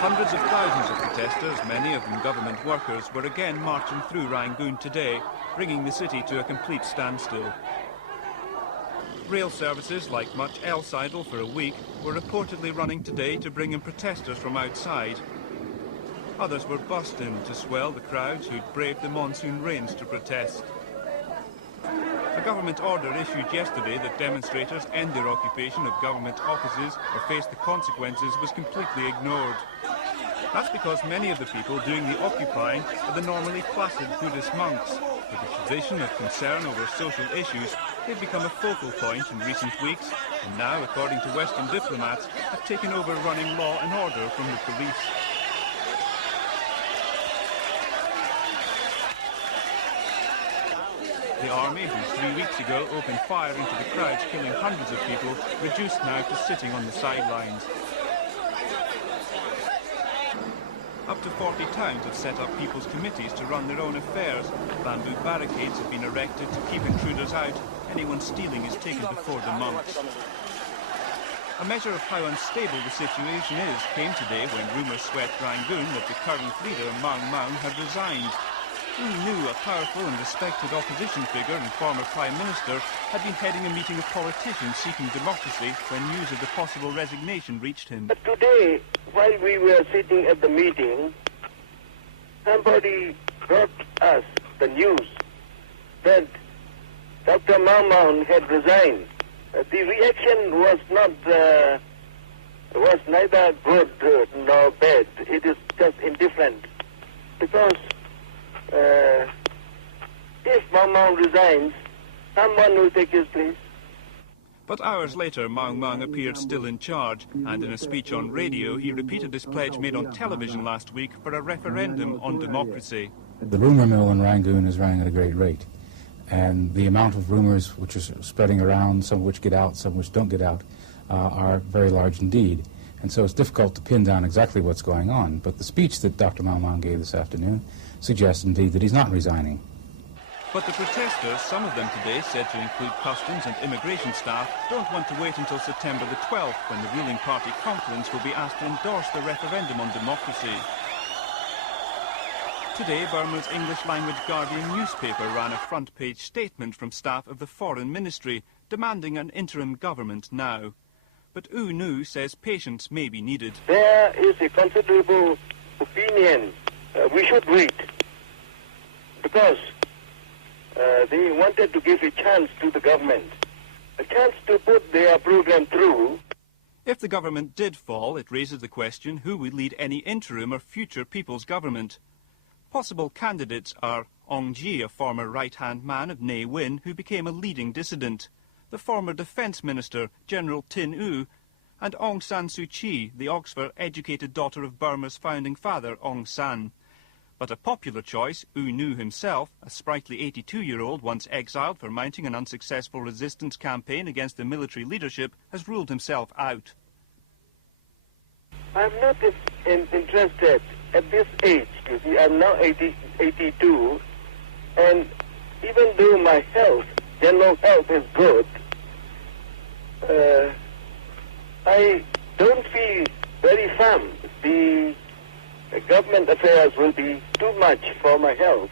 Hundreds of thousands of protesters, many of them government workers, were again marching through Rangoon today, bringing the city to a complete standstill. Rail services, like much else idle for a week, were reportedly running today to bring in protesters from outside. Others were bussed in to swell the crowds who'd braved the monsoon rains to protest. A government order issued yesterday that demonstrators end their occupation of government offices or face the consequences was completely ignored. That's because many of the people doing the occupying are the normally placid Buddhist monks. With a tradition of concern over social issues, they've become a focal point in recent weeks, and now, according to Western diplomats, have taken over running law and order from the police. The army, who 3 weeks ago opened fire into the crowds, killing hundreds of people, reduced now to sitting on the sidelines. Up to 40 towns have set up people's committees to run their own affairs. Bamboo barricades have been erected to keep intruders out. Anyone stealing is taken before the monks. A measure of how unstable the situation is came today when rumours swept Rangoon that the current leader, Maung Maung, had resigned. Who knew a powerful and respected opposition figure and former Prime Minister had been heading a meeting of politicians seeking democracy when news of the possible resignation reached him? But today, while we were sitting at the meeting, somebody brought us the news that Dr. Maung Maung had resigned. The reaction was neither good nor bad. It is just indifferent. Because if Maung Maung resigns, someone will take his place. But hours later, Maung Maung appeared still in charge, and in a speech on radio, he repeated his pledge made on television last week for a referendum on democracy. The rumour mill in Rangoon is running at a great rate, and the amount of rumours which are spreading around, some of which get out, some which don't get out, are very large indeed. And so it's difficult to pin down exactly what's going on. But the speech that Dr. Maung Maung gave this afternoon suggests indeed that he's not resigning. But the protesters, some of them today said to include customs and immigration staff, don't want to wait until September the 12th when the ruling party conference will be asked to endorse the referendum on democracy. Today, Burma's English-language Guardian newspaper ran a front-page statement from staff of the Foreign Ministry demanding an interim government now. But U Nu says patience may be needed. There is a considerable opinion we should wait, because they wanted to give a chance to the government, a chance to put their program through. If the government did fall, it raises the question who would lead any interim or future people's government. Possible candidates are Ong Ji, a former right-hand man of Ne Win, who became a leading dissident, the former Defence Minister, General Tin Oo, and Aung San Suu Kyi, the Oxford-educated daughter of Burma's founding father, Aung San. But a popular choice, U Nu himself, a sprightly 82-year-old once exiled for mounting an unsuccessful resistance campaign against the military leadership, has ruled himself out. I'm not interested at this age. You see, I'm now 82, and even though my health, general health is good, I don't feel very firm. The government affairs will be too much for my health.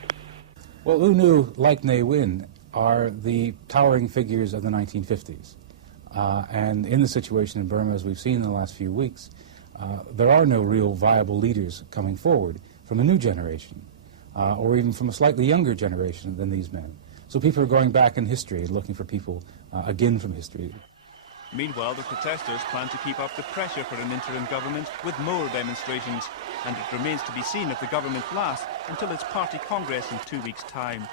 Well, U Nu, like Ne Win, are the towering figures of the 1950s. And in the situation in Burma, as we've seen in the last few weeks, there are no real viable leaders coming forward from a new generation, or even from a slightly younger generation than these men. So people are going back in history and looking for people again from history. Meanwhile, the protesters plan to keep up the pressure for an interim government with more demonstrations, and it remains to be seen if the government lasts until its party congress in 2 weeks' time.